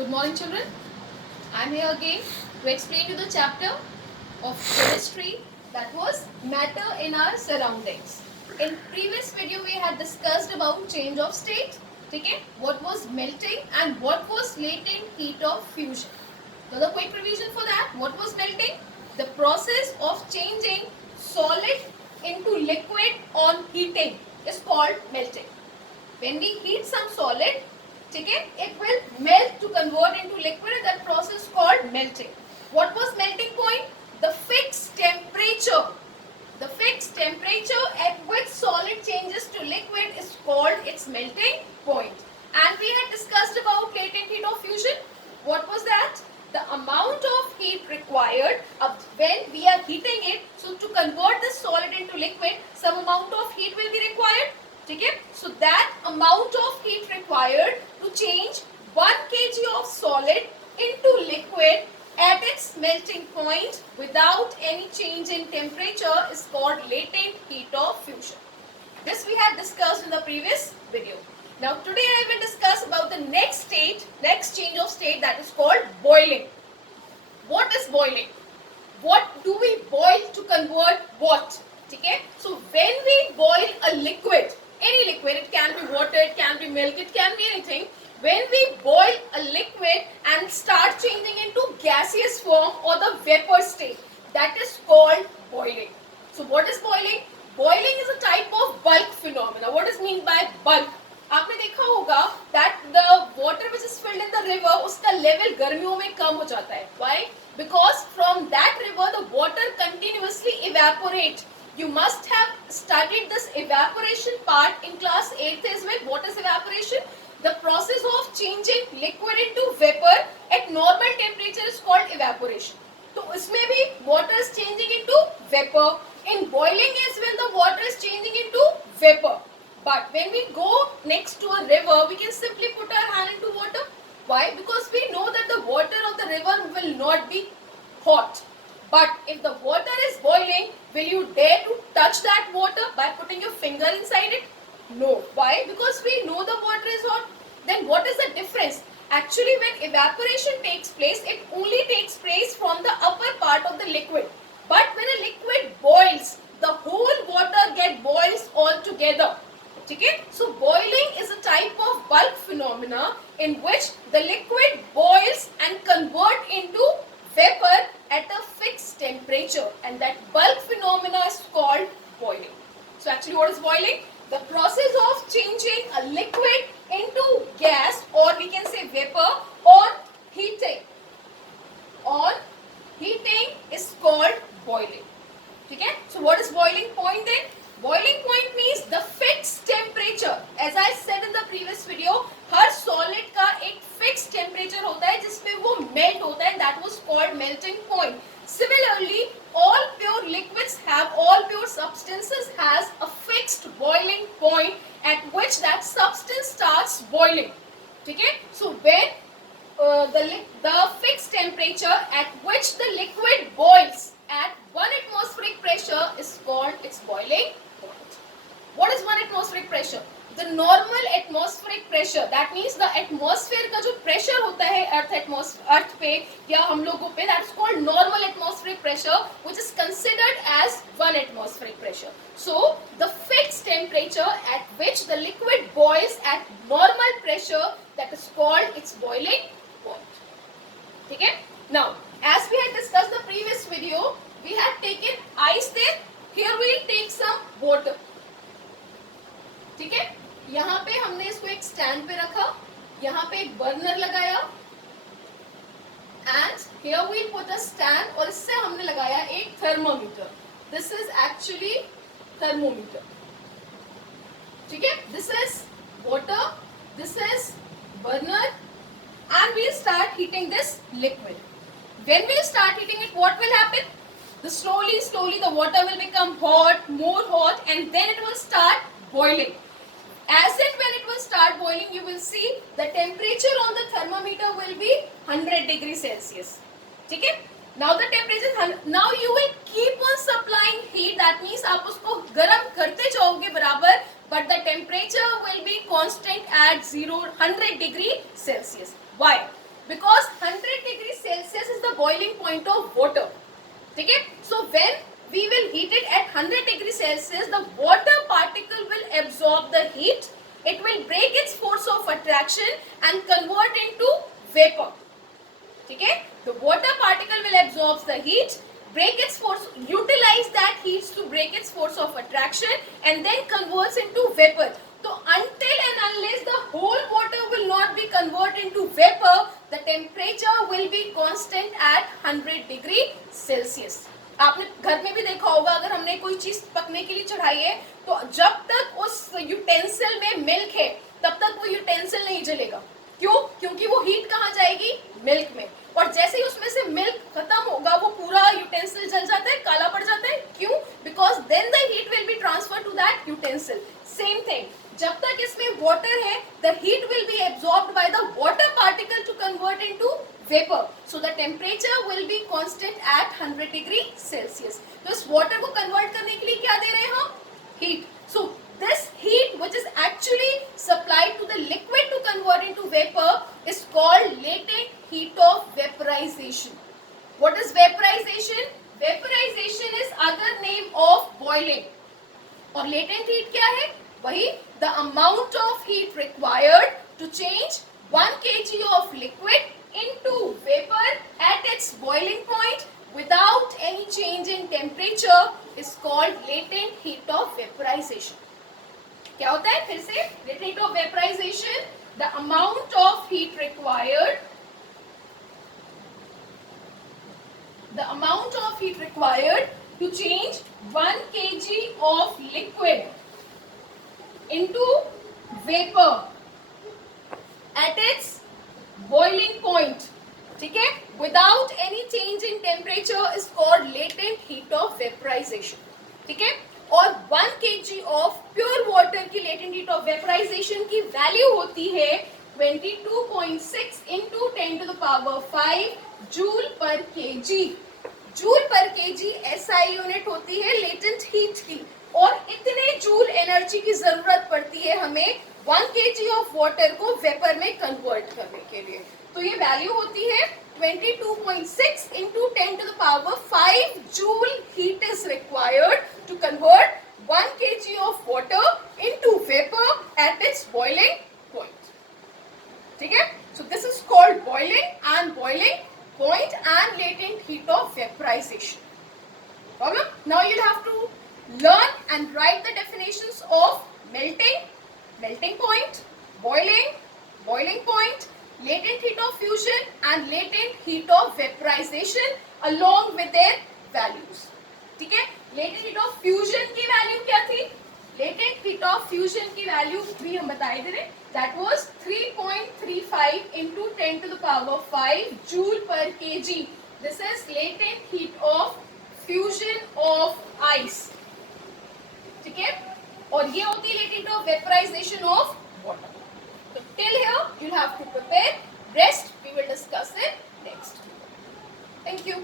Good morning, children. I'm here again to explain you the chapter of chemistry that was matter in our surroundings. In previous video, we had discussed about change of state, okay? What was melting and what was latent heat of fusion. So the quick revision for that, what was melting? The process of changing solid into liquid on heating is called melting. When we heat some solid, it will melt to convert into liquid, and that process called melting. What was melting point? The fixed temperature. The fixed temperature at which solid changes to liquid is called its melting point. And we had discussed about latent heat of fusion. What was that? The amount of heat required when we are heating it. So to convert this solid into liquid, some amount of heat will be required. So that amount of heat required to change 1 kg of solid into liquid at its melting point without any change in temperature is called latent heat of fusion. This we had discussed in the previous video. Now today I will discuss about the next state, next change of state, that is called boiling. What is boiling? What do we boil to convert what? Okay? So when we boil a liquid, any liquid, it can be water, it can be milk, it can be anything. When we boil a liquid and start changing into gaseous form or the vapor state, that is called boiling. So what is boiling? Boiling is a type of bulk phenomena. What is meant by bulk? आपने देखा होगा that the water which is filled in the river, उसका level गर्मियों में कम हो जाता है. Why? Because from that river the water continuously evaporates. You must have studied this evaporation part in class 8th as well. What is evaporation? The process of changing liquid into vapor at normal temperature is called evaporation. So इसमें भी water is changing into vapor. In boiling as well, the water is changing into vapor. But when we go next to a river, we can simply put our hand into water. Why? Because we know that the water of the river will not be hot. But if the water is boiling, will you dare to touch that water by putting your finger inside it? No. Why? Because we know the water is hot. Then what is the difference? Actually, when evaporation takes place, it only takes place from the upper part of the liquid. But when a liquid boils, the whole water gets boils all together. Okay? So boiling is a type of bulk phenomena in which the liquid boils and convert into vapor at a fixed temperature, and that bulk phenomena is called boiling. So actually what is boiling? The process of changing a liquid into gas, or we can say vapor, on heating. On heating is called boiling. Okay? So what is boiling point then? Boiling point means the fixed temperature. As I said in the previous video, her solid का एक fixed temperature होता है जिसमें वो melt होता है, that was called melting point. Similarly, all pure liquids have, all pure substances has a fixed boiling point at which that substance starts boiling. Okay? So when the fixed temperature at which the liquid boils at 1 atmospheric pressure is called its boiling point. What is 1 atmospheric pressure? The normal atmospheric pressure, that means the atmosphere का जो pressure होता है अर्थ पे या हम लोगों पे, that's called normal atmospheric pressure, which is considered as 1 atmospheric pressure. So the fixed temperature at which the liquid boils at normal pressure, that is called its boiling point. Okay? Now, as we had discussed the previous video, we had taken ice there. Here we will take some water. ठीक है? यहाँ पे हमने इसको एक stand पे रखा, यहाँ पे एक बर्नर लगाया, and here we put a stand, और इससे हमने लगाया एक thermometer. This is actually thermometer. ठीक है? This is water, this is burner, and we'll start heating this liquid. When we'll start heating it, what will happen? Slowly the water will become hot, more hot, and then it will start boiling. As and when it will start boiling, you will see the temperature on the thermometer will be 100 degrees Celsius. Okay? Now the temperature, now you will keep on supplying heat. That means आप उसको गर्म करते जाओगे बराबर, but the temperature will be constant at 100 degree Celsius. Why? because 100 degree Celsius is the boiling point of water. ठीक है? So when we will heat it at 100 degree Celsius, the water particle will absorb the heat. It will break its force of attraction and convert into vapor. ठीक है? The water particle will absorb the heat, break its force, utilize that heat to break its force of attraction, and then converts into vapor. So until and unless the whole water will not be converted into vapor, the temperature will be constant at 100 degree Celsius. आपने घर में भी देखा होगा, अगर हमने कोई चीज पकने के लिए चढ़ाई है तो जब तक उस यूटेंसिल में मिल्क है तब तक वो यूटेंसिल नहीं जलेगा. क्यों? क्योंकि वो हीट कहाँ जाएगी? मिल्क में. और जैसे ही उसमें से मिल्क खत्म होगा वो पूरा यूटेंसिल जल जाता है, काला पड़ जाता है. क्यों? Because then the heat will be transfer to that utensil. Same thing, जब तक इसमें वाटर है the heat will be absorbed by the water particle to convert into vapour. So the temperature will be constant at 100 degree Celsius. तो इस water को convert करने के लिए क्या दे रहे हैं हम? Heat. So this heat which is actually supplied to the liquid to convert into vapor is called latent heat of vaporization. What is vaporization? Vaporization is other name of boiling. और latent heat क्या है? वही the amount of heat required to change 1 kg of liquid into vapor at its boiling point without any change in temperature is called latent heat of vaporization. क्या होता है? फिर से latent heat of vaporization, the amount of heat required, to change 1 kg of liquid into vapor at its boiling point, ठीक है, without any change in temperature is called latent heat of vaporization. ठीक है? और 1 kg of pure water की latent heat of vaporization की value होती है 22.6 into 10 to the power 5 joule पर kg. जूल पर kg SI यूनिट होती है latent heat की, और इतने जूल एनर्जी की जरूरत पड़ती है हमें 1 kg of water को वेपर में कन्वर्ट करने के लिए. तो ये वैल्यू होती है 22.6 into 10 to the power 5 joule heat is required to convert 1 kg of water into vapor at its boiling point. ठीक है? So this is called boiling point and latent heat of vaporization. Problem? Now you'll have to learn and write the definitions of melting point, boiling point, latent heat of fusion and latent heat of vaporization along with their values. ठीक है? latent heat of fusion की value क्या थी? latent heat of fusion की value भी हम बताए थे, that was 3.35 into 10 to the power 5 joule per kg. This is latent heat of fusion of ice. ठीक है? और ये होती है latent heat of vaporization of water. So till here you'll have to prepare. Rest we will discuss it next. Thank you.